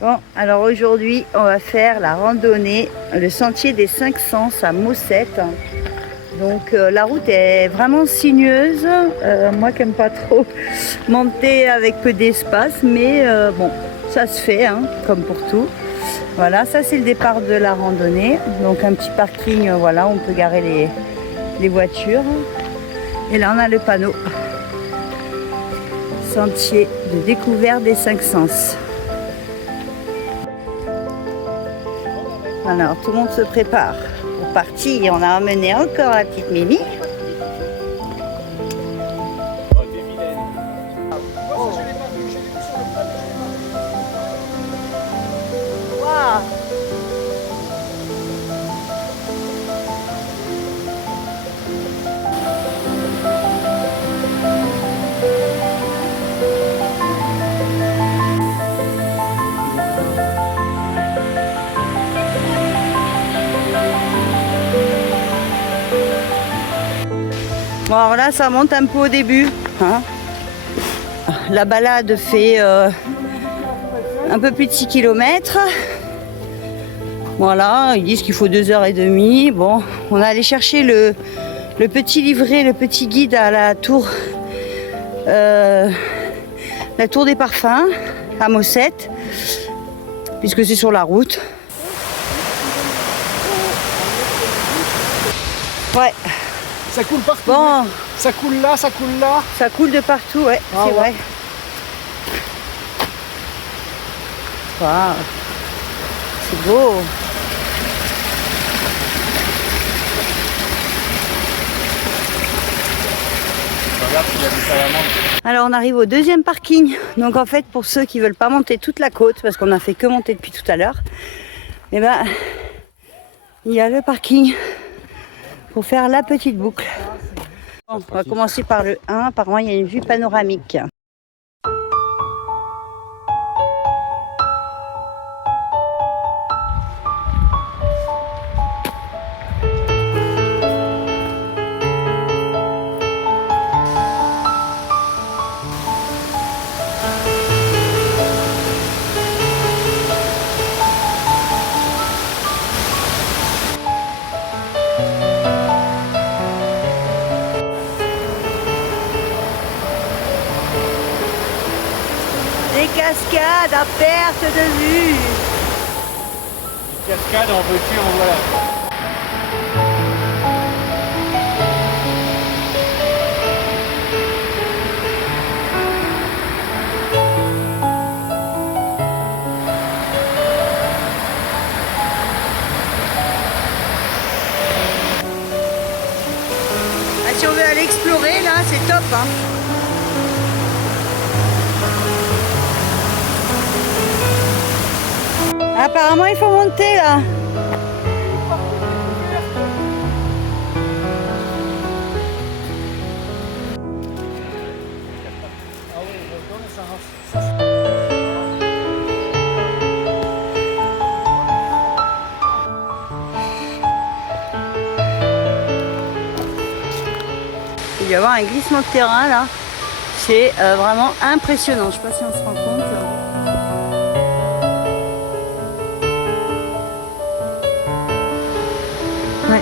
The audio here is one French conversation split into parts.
Bon, alors aujourd'hui, on va faire la randonnée, le sentier des 5 Sens à Mossette. Donc la route est vraiment sinueuse. Moi qui n'aime pas trop monter avec peu d'espace, mais bon, ça se fait, hein, comme pour tout. Voilà, ça c'est le départ de la randonnée. Donc un petit parking, voilà, on peut garer les voitures. Et là on a le panneau. Sentier de découverte des 5 Sens. Alors tout le monde se prépare pour partir. On a emmené encore la petite Mimi. Waouh! Bon alors là ça monte un peu au début, hein. La balade fait un peu plus de 6 km. Voilà, ils disent qu'il faut 2h30. Bon, on est allé chercher le petit livret, le petit guide à la tour des parfums à Mossette, puisque c'est sur la route. Ouais. Ça coule partout. Bon. Ça coule là, ça coule là. Ça coule de partout, ouais, Ah, c'est ouais. vrai. Waouh. C'est beau. Regarde s'il y a du salamandre. Alors on arrive au deuxième parking. Donc en fait pour ceux qui veulent pas monter toute la côte, parce qu'on a fait que monter depuis tout à l'heure, et ben il y a le parking pour faire la petite boucle. Bon, on va commencer par le 1. Apparemment il y a une vue panoramique. Des cascades à perte de vue. Cascade en voiture, en voilà. Ah, si on veut aller explorer là, c'est top, hein. Apparemment il faut monter là. Il va y avoir un glissement de terrain là. C'est vraiment impressionnant. Je sais pas si on se rend compte. Ouais.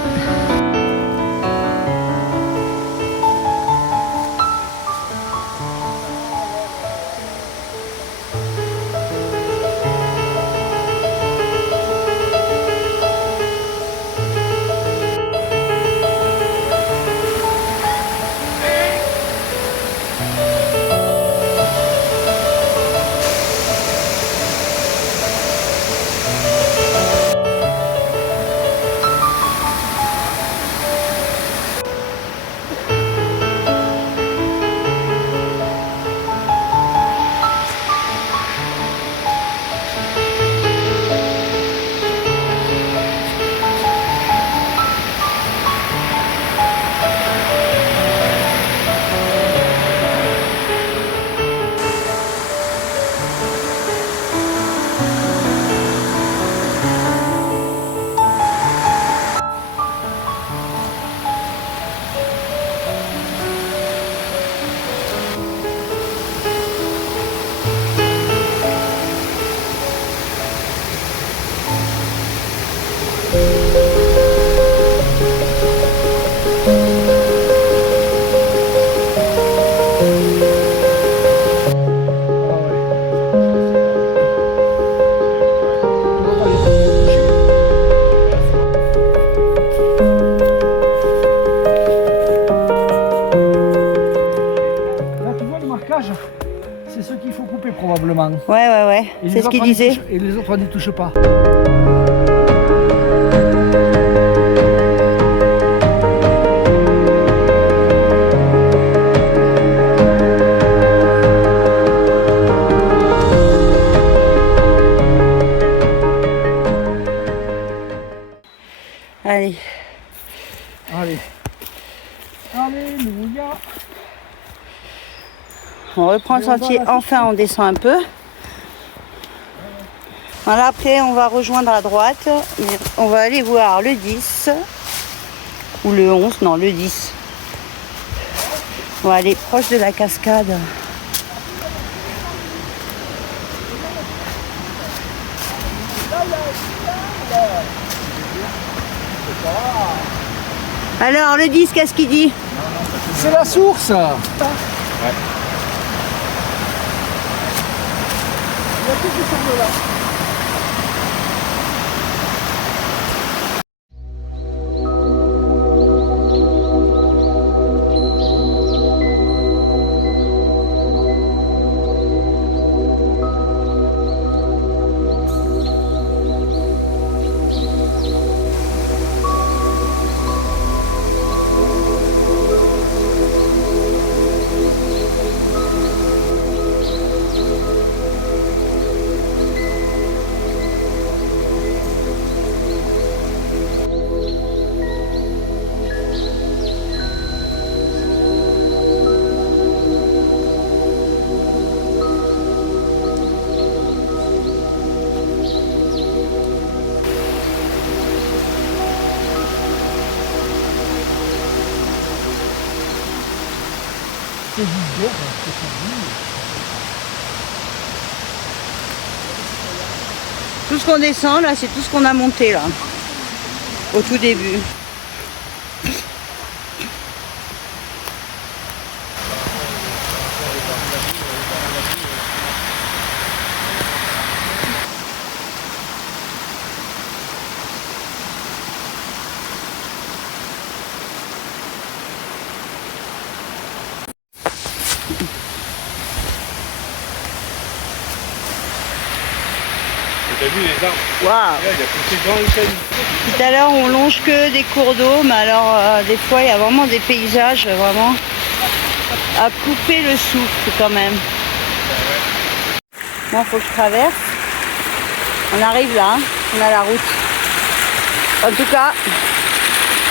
Ouais, Et c'est les ce qu'il autres, disait. Et les autres, on n'y touche pas. Allez, Allez. Alléluia. on reprend le sentier, enfin on descend un peu. Voilà, après on va rejoindre à droite, on va aller voir le 10, ou le 11, non le 10. On va aller proche de la cascade. Alors le 10, qu'est-ce qu'il dit? C'est la source. Ouais. Il y a tout qui semble là. Tout ce qu'on descend là, c'est tout ce qu'on a monté là, au tout début. T'as vu les arbres? Waouh! Là, il y a toutes ces grandes chaînes. Tout à l'heure, on longe que des cours d'eau, mais alors des fois, il y a vraiment des paysages vraiment à couper le souffle quand même. Bon, faut que je traverse. On arrive là, hein. On a la route. En tout cas,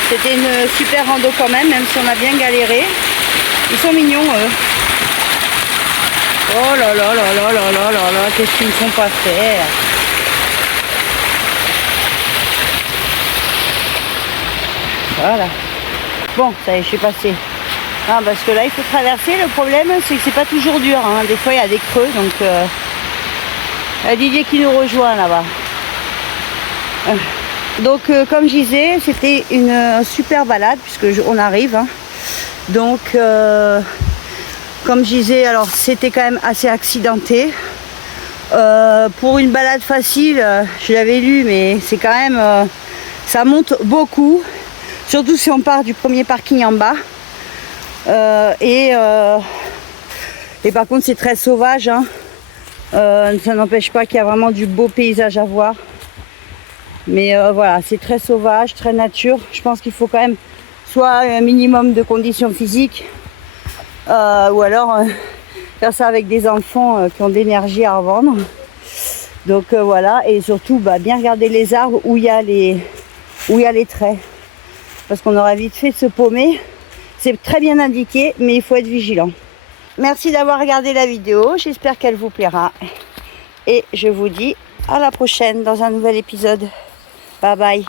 c'était une super rando quand même si on a bien galéré. Ils sont mignons, eux. Oh là là là là là là là là, qu'est-ce qu'ils ne font pas faire? Voilà. Bon, ça y est, je suis passée. Ah, parce que là, il faut traverser. Le problème, c'est que c'est pas toujours dur, hein. Des fois, il y a des creux. Donc, il y a Didier qui nous rejoint là-bas. Donc, comme je disais, c'était une super balade puisque on arrive. Hein. Donc, comme je disais, alors c'était quand même assez accidenté. Pour une balade facile, je l'avais lu, mais c'est quand même, ça monte beaucoup. Surtout si on part du premier parking en bas. Et par contre c'est très sauvage. Hein. Ça n'empêche pas qu'il y a vraiment du beau paysage à voir. Mais voilà, c'est très sauvage, très nature. Je pense qu'il faut quand même soit un minimum de conditions physiques. Ou alors faire ça avec des enfants qui ont de l'énergie à revendre. Donc voilà, et surtout bien regarder les arbres où il y a les traits. Parce qu'on aura vite fait de se paumer. C'est très bien indiqué, mais il faut être vigilant. Merci d'avoir regardé la vidéo, j'espère qu'elle vous plaira. Et je vous dis à la prochaine dans un nouvel épisode. Bye bye.